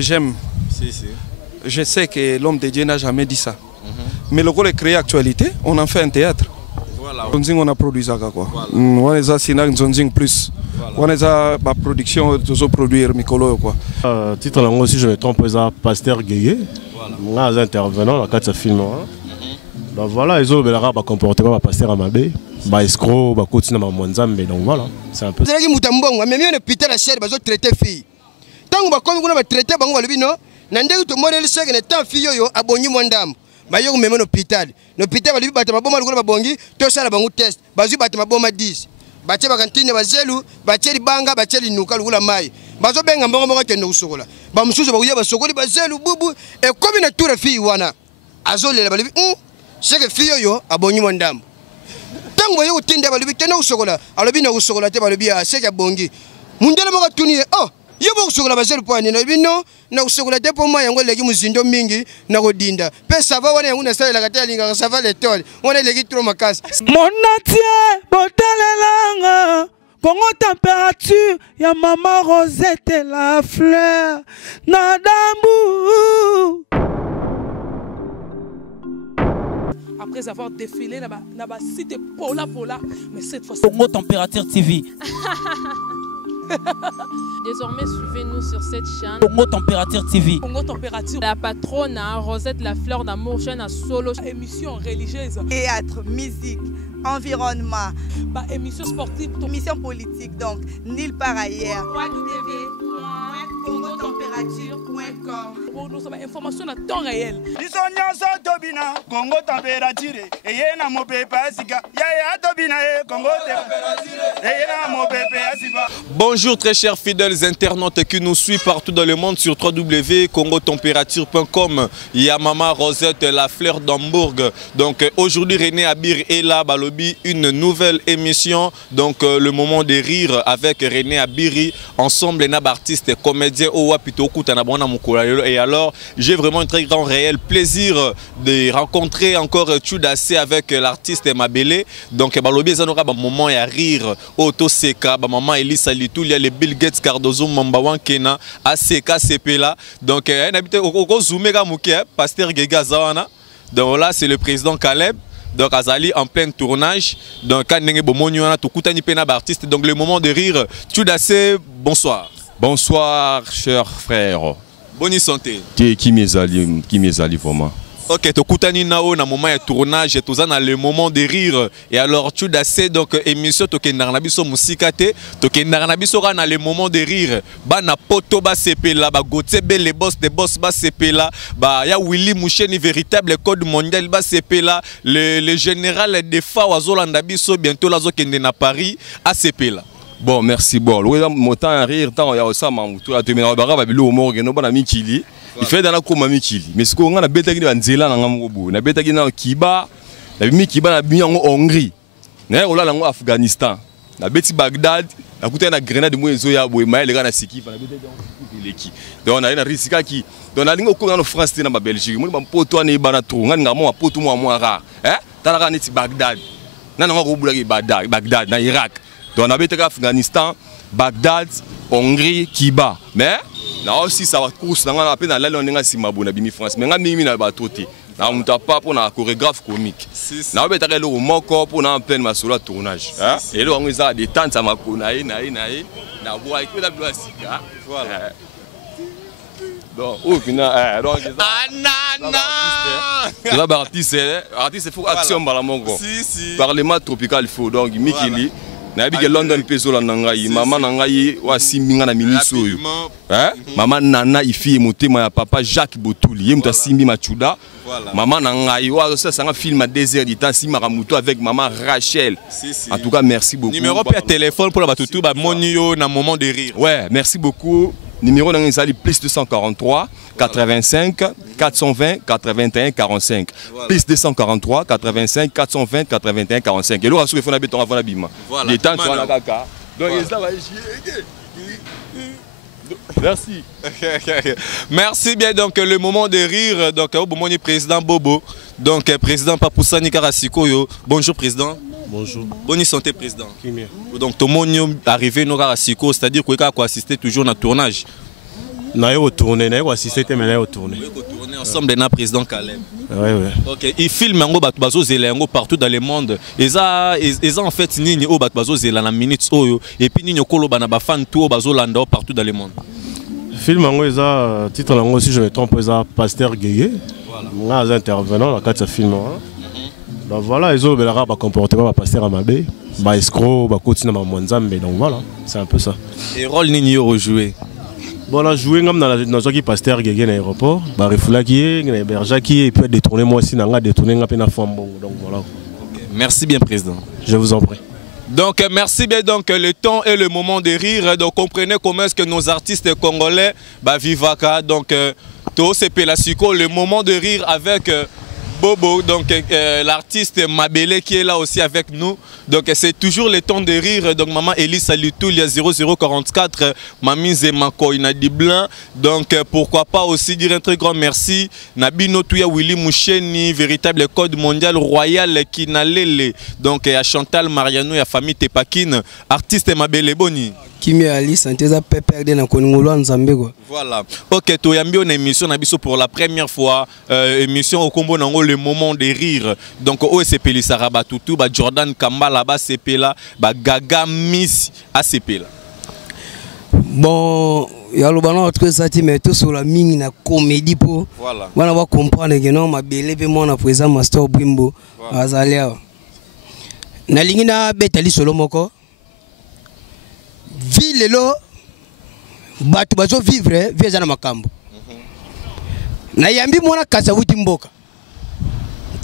J'aime. Si, si. Je sais que l'homme de Dieu n'a jamais dit ça. Mais le rôle est créé actualité, on en fait un théâtre. Voilà. On a produit ça quoi. On a Sinang plus. On a la production de produire Mikolo quoi. Titre là aussi je me trompe c'est Pasteur Gueye. Voilà. On a intervenant dans quatre films. Donc voilà, ils ont le comportement Pasteur Amabé, escroc, continue à Mwanzambe, donc voilà, c'est un peu. C'est qui mutambonga, mais mieux ne piter la chair, bazo traiter fille. Tant que comme on va traiter bango balubino, nande to modèle chèque ne tant fille yo abonyi mwandam. Ba yo même hôpital. L'hôpital balubi batama boma lukola babongi, to sala bango test. Bazu batama boma 10. Bache bakantine bazelu, bache libanga, bache linuka lukula mai. Bazo benga mbongo mbongo kende usokola. Ba mususu bakuya basokoli bazelu bubu e comme na tour fille wana. Azolela balubi c'est que fille yo abonyi mwandam. Tant que yo tinde balubi kende usokola, alobi na usokola te balubi a c'est que bongi. Mundela mo katuni oh yo bo usokola bazelu pwani na bino na usokola te po moya ngole ki muzindo mingi na kodinda. Pe sava wana yangu na sala la katalinga sava l'étoile. On est legi trop makasi. Mon atier botalelanga Congo température ya maman Rosette et la fleur Nadambu. Après avoir défilé dans la cité Pola, mais cette fois Congo Température TV. Désormais, suivez-nous sur cette chaîne. Congo Température TV. Congo Température. La patronne, Rosette la fleur d'amour, chaîne à solo. Émission religieuse. Théâtre, musique, environnement. Émission sportive. Émission politique, donc, nulle part ailleurs. www.congotempérature.com. Nous avons information à temps réel. Congo Température. Et na mo pepe asika. Ya tobina Congo Température. Bonjour très chers fidèles internautes qui nous suivent partout dans le monde sur www.congotempérature.com. Il y a Maman Rosette, la fleur d'Hambourg. Donc aujourd'hui René Abir est là, Balobi, une nouvelle émission. Donc le moment de rire avec René Abiri, ensemble les artistes et comédiens au Wapito Koutanabona Moukolalelo. Et alors j'ai vraiment un très grand réel plaisir de rencontrer encore Tchoudacé avec l'artiste Mabele. Donc Balobi ça aura un moment à rire Auto Seka, maman Elisa Litou, il y a les Bill Gates Cardozo Mambawan Kena, ACK CP là. Donc un habité au Zoumega Mouké, Pasteur Gega Zawana. Donc là c'est le président Caleb. Donc Azali en plein tournage. Donc quand Nenge Bomonyona Tukutani Pena artiste. Donc le moment de rire. Tchoudacé, bonsoir. Bonsoir chers frères. Bonne santé. Qui m'est allé vraiment. Ok, Tokutani Nao na moment de tournage, tout ça dans le moment de rire. Et alors Tchoudacé donc émission Tokenarnabiso Musikate, Tokenarnabiso dans le moment de rire. Ba na poto ba CP là, ba Gotebe les boss des boss ba CP là, ba ya Willy Moucheni véritable code mondial ba CP là, le général des Fawazolanda biso bientôt là zo kende na Paris à CP là. Bon, merci. Bon, le temps à rire, tant il y a aussi tout à terminer. Il fait dans la cour Mikili. Mais ce qu'on a bêta qui va nzela na ngamobo, na bêta qui na Kiba, na bimi Kiba na bimi en Hongrie. Na ola na Afghanistan. Na beti Bagdad, na kuta na Grenade mo ezo ya boy mai le gars na Sikif, na bêta dans Leki. Donc on a une risika qui donc na lingo ko na France na Belgique. Mo ba poto na ibana to ngani ngamo poto mo rare. Tala neti Bagdad. Na na ko bula ki Bagdad na Irak. Donc on a bêta Afghanistan, Bagdad, Hongrie, Kiba. Mais là aussi ça va course dans la peine à l'aller on est si mabou na bimi France mais ngami na ba toté na on t'a pas pour na chorégraphe comique na ba tare le moko pour na plein masolo tournage et là on a des temps ça m'a konaé na bois avec la sika voilà donc aucune donc là artiste faut action bala mongo parlement tropical il faut donc Mikili na bige London peso la ngai mama ngai wa simbinga na miniso yo mama nana ifi motema ya papa Jacques Botuli ye muta simbi machuda mama ngai wa ça sanga film à désert du temps simara muto avec maman Rachel. En tout cas merci beaucoup. Numéro de téléphone pour la batutu ba monio na moment de rire. Ouais, merci beaucoup. Numéro dans les plus 243 85 420 81 45 plus 243 85 420 81 45 et là sur le fond de béton avant la bima les temps sur la caca donc ça va merci. Merci bien donc le moment de rire donc au moment du président Bobo donc président Papoussani Karasikoyo. Bonjour président. Bonjour. Bonne santé président. Donc tout le monde arrivé no Karasiko, c'est-à-dire qu'on a assisté toujours à tournage. naye retourner, naye assisté mais naye retourner. Retourner ensemble avec le président Caleb. Oui, oui. Ok, il filme en gros bazo zelengo partout dans le monde. Ils ont en fait nini au bazo zelana minutes oyo et puis nini kolo bana ba fan tout bazo landa partout dans le monde. Film en gros ça titre en gros si je me trompe ça Pasteur Gueye. Voilà. Nga intervenant la carte film. Donc voilà, ils ont le comportement Pasteur Amabé, ba escroc, ba continue ma mwanzambe donc voilà, c'est un peu ça. Et rôle nini au jouer. Bon, là, joué comme dans le Pasteur Gueye à l'aéroport, bah Refoulaki, Berjaki, et puis détourner moi aussi, n'a détourné un peu na fambo. Donc voilà. Okay. Merci bien, président. Je vous en prie. Donc merci bien, donc le temps et le moment de rire. Donc comprenez comment est-ce que nos artistes congolais bah vivaka. Donc tout c'est Pelasico, le moment de rire avec Bobo, donc l'artiste Mabele qui est là aussi avec nous. Donc c'est toujours le temps de rire. Donc maman Elise Salitou, il y a 0044, Mamie Zemako, il a dit blanc. Donc pourquoi pas aussi dire un très grand merci. Nabino Touya Willy Moucheni, véritable code mondial royal qui n'a l'élé. Donc à Chantal Mariano et à famille Tepakine, artiste Mabele Boni. Kimi Alice, Anteza Peperde na Koningolo Nzambe quoi. Voilà. Ok, tu as une émission pour la première fois, émission au combo nango le moment de rire. Donc OSP Lisaraba Toutou, ba Jordan Kamba là-bas CP là, ba Gaga Miss ACP là. Bon, il y a le ballon entre ça mais tout sur la mine na comédie pour. Voilà. On va comprendre que non ma belle pe mon présent Master Brimbo azalia. Na lingina betali solo moko. Ville lo batu bazo vivre vieza na makambo na yambi mwana kasa wuti mboka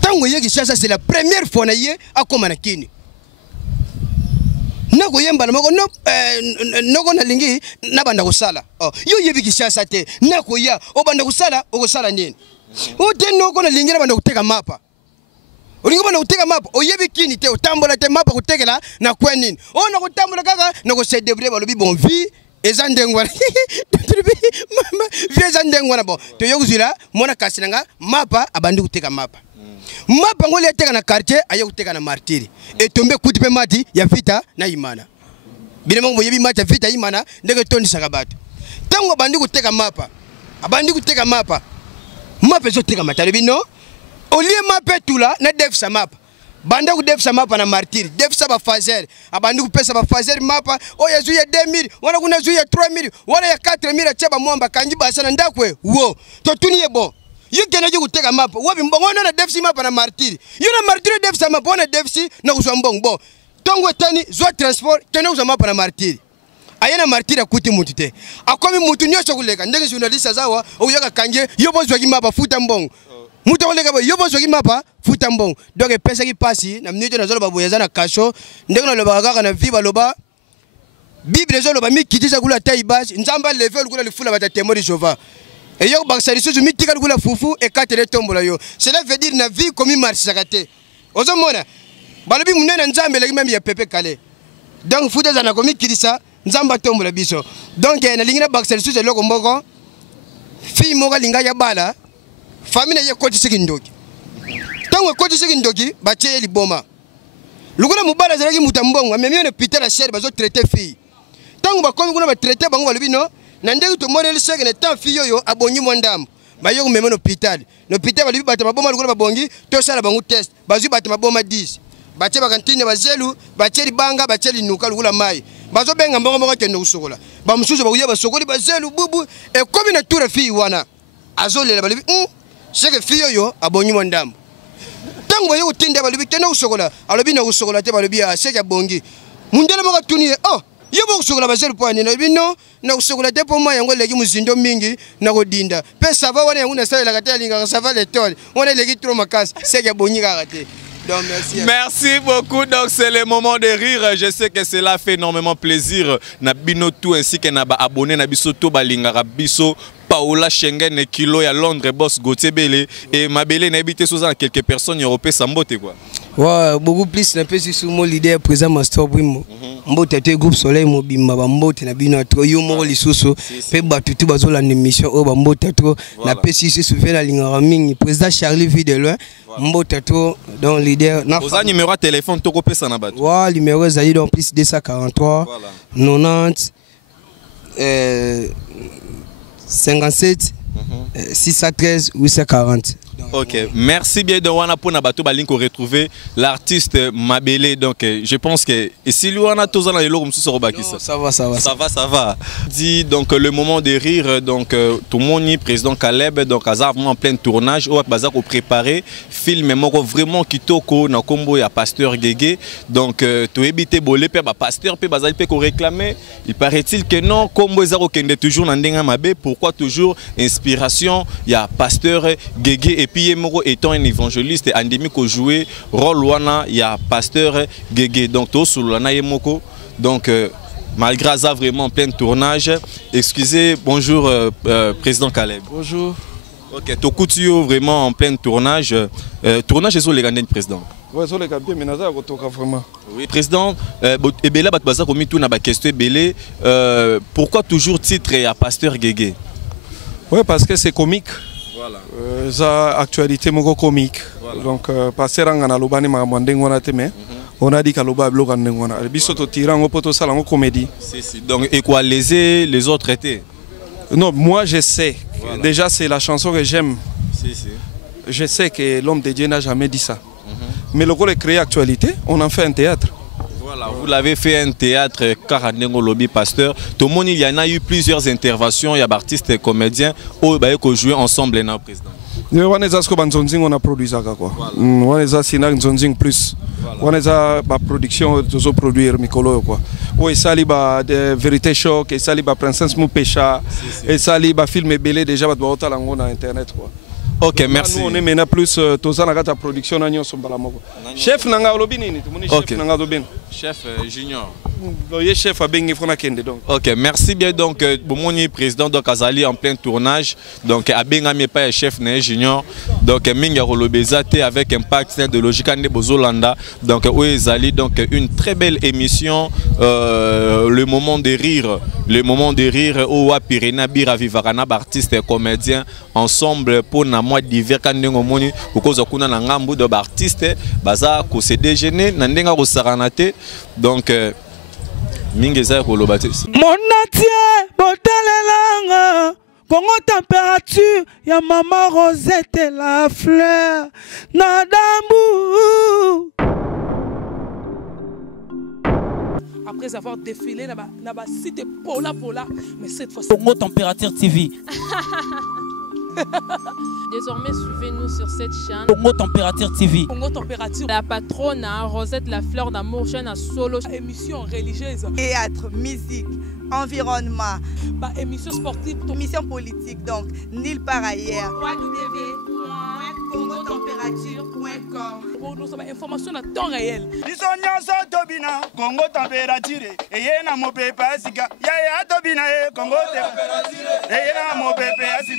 tango yeki sasa c'est la première fois na ye akoma na kini nako yemba na mako noko na lingi na banda kusala yo yebi kishasa te nako ya obanda kusala okosala nini ute noko na lingi na banda kuteka mapa olingo bana kuteka mapa oyebi kini te otambola te mapa kutekela na kwenini ona kutambola kaka na ko se débrouiller balobi bon vie ezandengwa mama vie ezandengwa na bon to yokuzila mona kasinanga mapa abandi kuteka mapa mapa ngoli ateka na quartier aye kuteka na martiri etombe kuti pe mati ya vita na imana bile mongo yebi mati ya vita imana ndenge tondi sakabatu tango abandi kuteka mapa abandi kuteka mapa zo teka matale bino olie mapa tula na defsa mapa banda ku defsa mapa na martyr defsa ba fazer abandi ku pesa ba fazer mapa o yezu ya 2000 wana kuna zu ya 3000 wana ya 4000 cheba mwamba kanji basa na ndakwe wo to tuniye bon yikena ju kuteka mapa wobi mbongono na defsi mapa na martyr yuna martyr defsa mapa na defsi na kuzwa mbongo tongo tani zwa transport tena kuzwa mapa na martyr ayena martyr akuti mutu te akomi mutu nyosho kuleka ndenge journaliste zawa oyoka kanje yobo zwa mapa futa mbongo mutu koleka bo yobo zwa mapa futa mbongo donc pesa ki pasi na minute na zolo baboyeza na kasho ndenge na loba kaka na viba loba bible zolo ba mikitisa kula taibas nzamba level kula lifula bata temori jova et yo bakisali suzu mitika kula fufu e katele tombola yo cela veut dire na vie comme marche sakate ozo mona balobi munena nzambe leki même ya pepe kale donc futa za na komi kitisa nzamba tombola biso donc na lingina bakisali suzu loko mboko fi moka linga ya bala famille ye koti sikindoki tango koti sikindoki batie liboma lukuna mubala zalaki mutambongo amemione Peter la chere bazo traiter fille tango bakomi kuna ba traiter bango balobi no na ndenge to model seke ne tan fille yo abonyi mondambo bayo kumemeno hôpital no hôpital balobi bata maboma lukuna babongi to sala bango test bazu bata maboma 10 batie bakantine bazelu batie libanga batie linuka lukula mai bazo benga mbongo mbongo kende kusokola ba mususu bakuya basokoli bazelu bubu e komi na tour fille wana azolela balobi c'est que fille yo abonyi mondambo tango yo utinde balobi kende kusokola alobi na kusokola te balobi c'est que bongi mundele moko tuni yo bo kusokola bazelu pwani na bino na kusokola te po mo yango leki muzindo mingi na kodinda pe sava wana yango na sala kata linga sava le tol wana leki trop makasi c'est que bongi kaka te. Donc, merci beaucoup. Donc c'est le moment de rire. Je sais que cela fait énormément plaisir. Nabino tout ainsi que naba abonné nabiso to balinga biso Paola Schengen et Kilo à Londres boss Gauthier Bele et Mabele n'habité sous quelques personnes européennes sambote quoi. Ouais, beaucoup plus na pesi sous mon leader présent Master Brimbo. Mbote te groupe Soleil mobimba ba mbote na bino tro yo mo lisusu pe batutu bazola na émission o ba mbote tro na pesi se souvient la ligne mingi président Charlie vit de loin mbote tro donc leader na aux numéro de téléphone to ko pesa na bat. Ouais, numéro zali donc plus 243 90 57 613 840. Ok, merci bien de Wana pour Nabato Balinko retrouver l'artiste Mabele. Donc je pense que si lui on a tous les logs ça va. Dit donc le moment de rire donc tout le monde président Caleb donc Azar vraiment en plein tournage au bazar au préparer film moko vraiment kitoko na kombo ya pasteur Gege donc to ebité bolé pe ba pasteur pe bazali pe ko réclamer il paraît-il que non kombo ezako kende toujours na ndenga mabe pourquoi toujours inspiration ya pasteur Gege et puis Moko étant un évangéliste endémique au jouer rôle wana ya pasteur Gege donc to sulana yemoko donc malgré ça vraiment en plein tournage excusez bonjour président Caleb. Bonjour. Ok to couture vraiment en plein tournage tournage sur les grands président. Ouais sur les gars bien mais naza ko toka vraiment. Oui président ebela bat baza komi tout na ba question ebele pourquoi toujours titre ya pasteur Gege? Ouais parce que c'est comique. Voilà. Ça actualité moko comique. Voilà. Donc passer ngana lobani ma mandeng wana teme. On a dit que loba bloga ndengona. Biso to tirango poto sala ngo comédie. Si. Donc équaliser les autres traités. Non, moi je sais. Voilà. Déjà c'est la chanson que j'aime. Si. Je sais que l'homme de Dieu n'a jamais dit ça. Mais le rôle est créé actualité, on en fait un théâtre. Voilà, vous l'avez fait un théâtre Karandengo Lobby Pasteur. Tout le monde, il y en a eu plusieurs interventions, il y a artistes et comédiens qui jouent ensemble dans le président. On a produit ça quoi. On a Sinang plus. On a la production de produire Mikolo quoi. Oui, ça li ba vérité choc et ça li ba princesse Moupécha et ça li ba film belé déjà ba doit lango na internet quoi. Ok, merci. Nous on est maintenant plus tous na kata production na nyo sombala moko. Chef nanga lobi nini? Chef nanga dobin. Chef junior. Le chef a bengi fona kende donc. Ok, merci bien donc Bomoni président donc Azali en plein tournage donc abenga mi pas chef né junior donc minga rolobezate avec impact de logique ande bozolanda donc Azali donc une très belle émission le moment de rire au Pirena Bira Vivarana artistes et comédiens ensemble pour na mois d'hiver quand ndenge moni ukoza kuna na ngambu de artistes baza ko se déjeuner na ndenga ko saranate donc Mingeza kolobate. Mon natie botalelanga Congo température ya maman Rosette et la fleur Nadambu. Après avoir défilé na ba site Pola mais cette fois Congo température TV. Désormais, suivez-nous sur cette chaîne. Congo Température TV. Congo Température. La patronne, Rosette la fleur d'amour, chaîne à solo. Émission religieuse. Théâtre, musique, environnement. Bah, émission sportive. Émission politique, donc, nulle part ailleurs. www.congotempérature.com. Pour nous avoir information à temps réel. Congo Température. Et yena mo pepe asika. Ya tobina Congo Température. Et yena mo pepe asika.